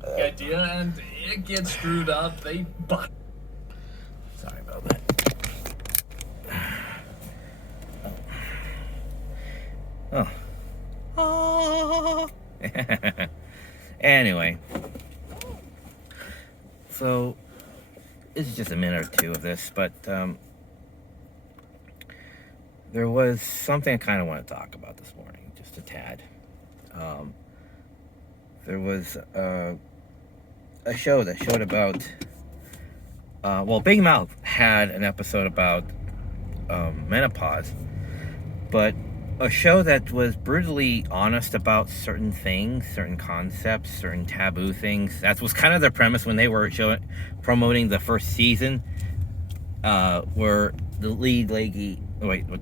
the idea, and it gets screwed up. Sorry about that. Oh. Oh. Anyway. So, this is just a minute or two of this, but there was something I kind of want to talk about this morning, just a tad. There was a show that showed about, Big Mouth had an episode about menopause, but a show that was brutally honest about certain things, certain concepts, certain taboo things. That was kind of the premise when they were promoting the first season, where the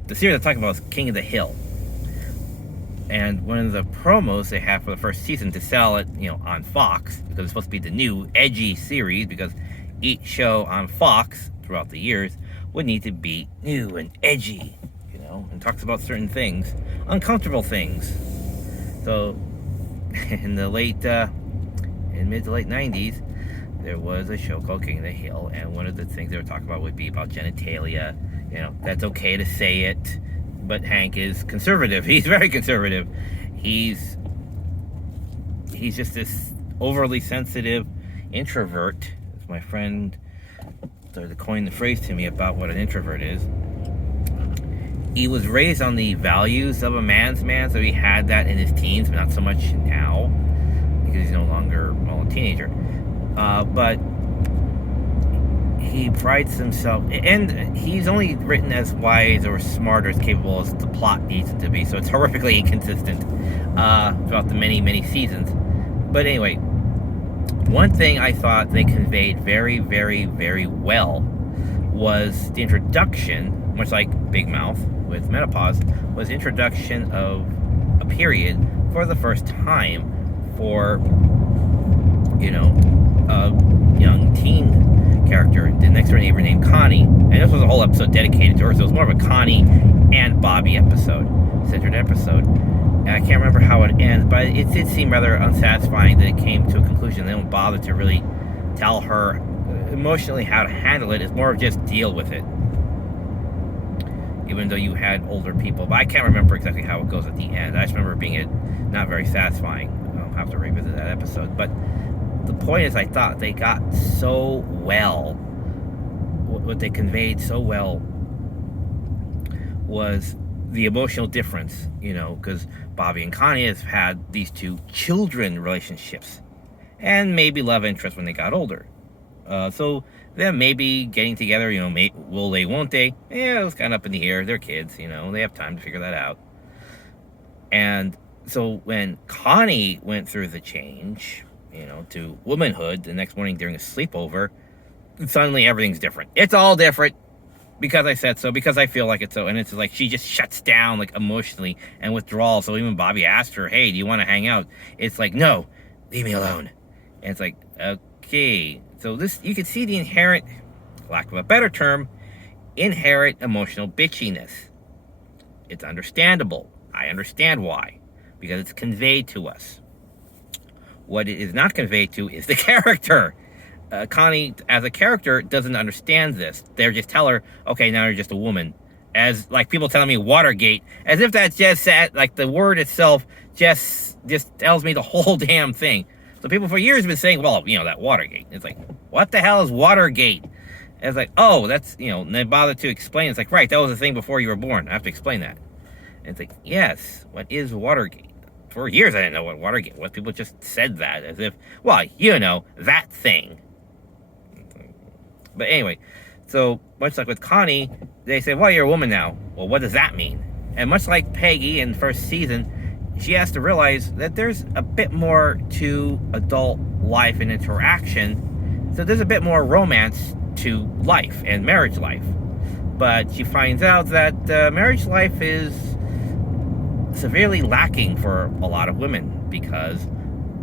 the series I'm talking about is King of the Hill. And one of the promos they had for the first season to sell it, on Fox, because it's supposed to be the new edgy series, because each show on Fox throughout the years would need to be new and edgy, and talks about certain things, uncomfortable things. So, in the mid to late 90s, there was a show called King of the Hill, and one of the things they were talking about would be about genitalia. That's okay to say it, but Hank is conservative. He's very conservative. He's just this overly sensitive introvert. As my friend started to coin the phrase to me about what an introvert is. He was raised on the values of a man's man, so he had that in his teens, but not so much now, because he's no longer, a teenager. But he prides himself, and he's only written as wise or smart or as capable as the plot needs him to be, so it's horrifically inconsistent throughout the many, many seasons. But anyway, one thing I thought they conveyed very, very, very well was the introduction, much like Big Mouth with menopause, was the introduction of a period for the first time for, a young teen character, the next door neighbor named Connie. And this was a whole episode dedicated to her, so it was more of a Connie and Bobby centered episode. And I can't remember how it ends, but it did seem rather unsatisfying that it came to a conclusion. They don't bother to really tell her emotionally how to handle it. It's more of just deal with it. Even though you had older people. But I can't remember exactly how it goes at the end. I just remember being not very satisfying. I'll have to revisit that episode. But the point is, I thought they got so well, what they conveyed so well was the emotional difference, because Bobby and Connie have had these two children relationships, and maybe love interest when they got older. So them maybe getting together, will they, won't they? Yeah, it was kind of up in the air. They're kids, they have time to figure that out. And so when Connie went through the change, to womanhood the next morning during a sleepover, suddenly everything's different. It's all different because I said so, because I feel like it's so. And it's like she just shuts down, like, emotionally and withdrawal. So even Bobby asked her, hey, do you want to hang out? It's like, no, leave me alone. And it's like, okay. So this, you can see the inherent, lack of a better term, inherent emotional bitchiness. It's understandable. I understand why. Because it's conveyed to us. What it is not conveyed to is the character. Connie, as a character, doesn't understand this. They just tell her, okay, now you're just a woman. As, like, people telling me Watergate, as if that's just, like, the word itself just tells me the whole damn thing. So people for years have been saying, well, that Watergate. It's like, what the hell is Watergate? And it's like, oh, that's, and they bother to explain. It's like, right, that was the thing before you were born. I have to explain that. And it's like, yes, what is Watergate? For years I didn't know what Watergate was. People just said that as if, well, that thing. But anyway, so much like with Connie, they say, well, you're a woman now. Well, what does that mean? And much like Peggy in the first season, she has to realize that there's a bit more to adult life and interaction. So there's a bit more romance to life and marriage life. But she finds out that marriage life is severely lacking for a lot of women, because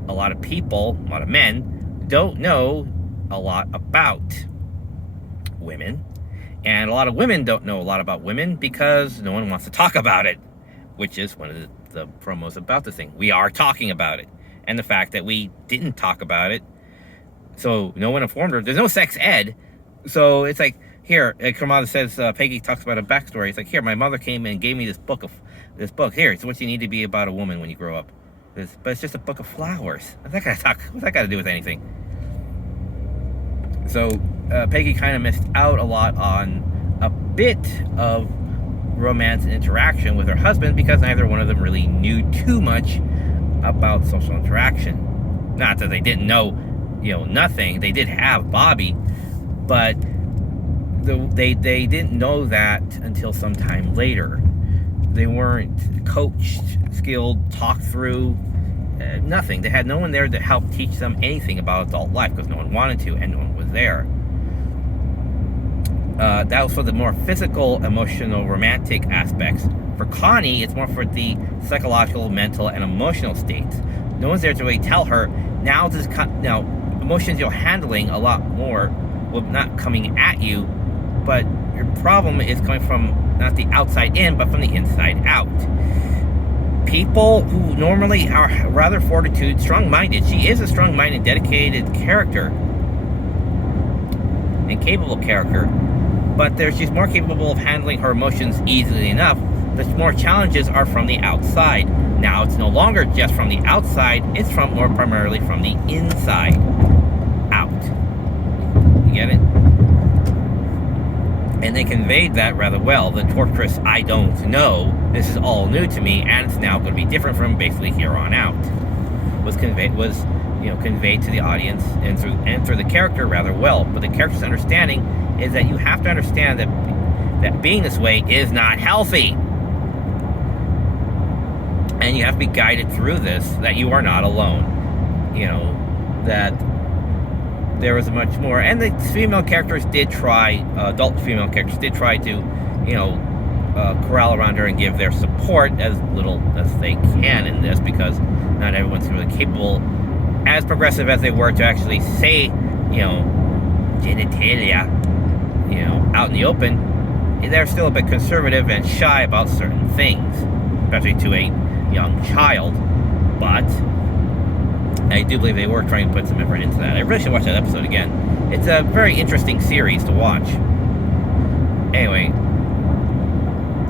a lot of people, a lot of men, don't know a lot about women. And a lot of women don't know a lot about women because no one wants to talk about it, which is one of the promos about the thing. We are talking about it. and the fact that we didn't talk about it. So no one informed her. There's no sex ed. So it's like, here, like her mother says, Peggy talks about a backstory. It's like, here, my mother came and gave me this book. Here, it's what you need to be about a woman when you grow up. But it's just a book of flowers. What's that got to do with anything? So Peggy kind of missed out a lot on a bit of romance and interaction with her husband because neither one of them really knew too much about social interaction. Not that they didn't know, nothing. They did have Bobby, but they didn't know that until some time later. They weren't coached, skilled, talked through, nothing. They had no one there to help teach them anything about adult life because no one wanted to and no one was there. That was for the more physical, emotional, romantic aspects. For Connie, it's more for the psychological, mental, and emotional states. No one's there to really tell her, now emotions you're handling a lot more, well, not coming at you, but your problem is coming from not the outside in, but from the inside out. People who normally are rather fortitude, strong-minded. She is a strong-minded, dedicated character and capable character, but she's more capable of handling her emotions easily enough. The more challenges are from the outside. Now it's no longer just from the outside, it's more primarily from the inside out. You get it? And they conveyed that rather well. The torturous "I don't know, this is all new to me, and it's now going to be different from basically here on out," was conveyed to the audience and through the character rather well. But the character's understanding is that you have to understand that being this way is not healthy, and you have to be guided through this. That you are not alone. That there was much more, and the female characters did try, adult female characters did try to, corral around her and give their support as little as they can in this, because not everyone's really capable, as progressive as they were, to actually say, genitalia, out in the open. They're still a bit conservative and shy about certain things, especially to a young child, but I do believe they were trying to put some effort into that. I really should watch that episode again. It's a very interesting series to watch. Anyway,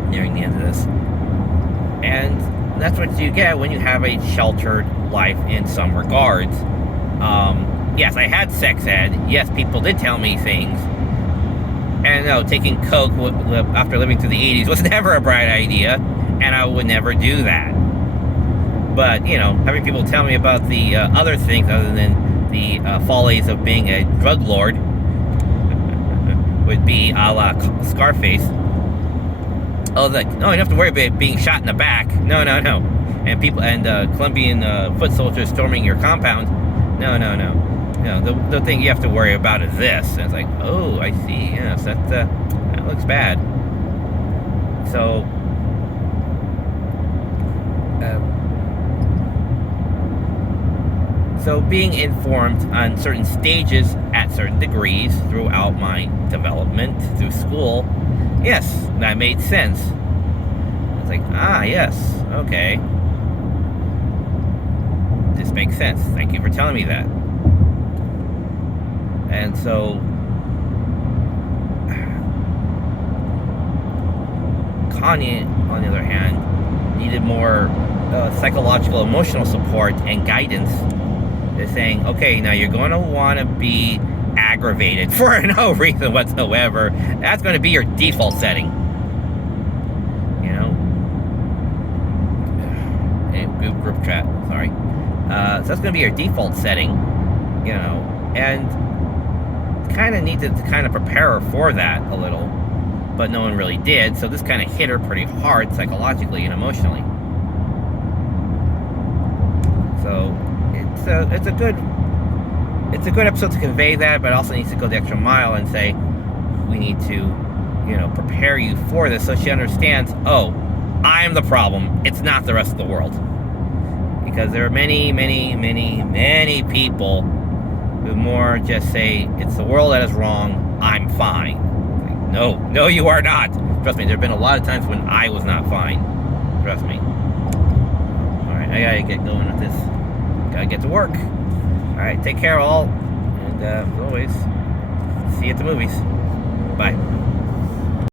nearing the end of this. And that's what you get when you have a sheltered life in some regards. Yes, I had sex ed. Yes, people did tell me things. And no, taking coke after living through the 80s was never a bright idea. And I would never do that. But, having people tell me about the other things other than the follies of being a drug lord would be a la Scarface. Oh, no, you don't have to worry about being shot in the back. No. And Colombian foot soldiers storming your compound. No. The thing you have to worry about is this. And it's like, oh, I see. Yes, that looks bad. So... So being informed on certain stages at certain degrees throughout my development through school, yes, that made sense. It's like, yes, okay. This makes sense. Thank you for telling me that. And so, Kanye, on the other hand, needed more psychological, emotional support and guidance. They're saying, okay, now you're going to want to be aggravated for no reason whatsoever. That's going to be your default setting. Group chat, sorry. So that's going to be your default setting, and kind of need to kind of prepare her for that a little, but no one really did. So this kind of hit her pretty hard psychologically and emotionally. So it's a good episode to convey that, but it also needs to go the extra mile and say we need to prepare you for this, so she understands, oh, I'm the problem, it's not the rest of the world. Because there are many people who more just say it's the world that is wrong, I'm fine. Like, no, you are not. Trust me, there have been a lot of times when I was not fine. Trust me. Alright, I gotta get going with this. gotta get to work. All right, take care, all, and as always, see you at the movies. Bye.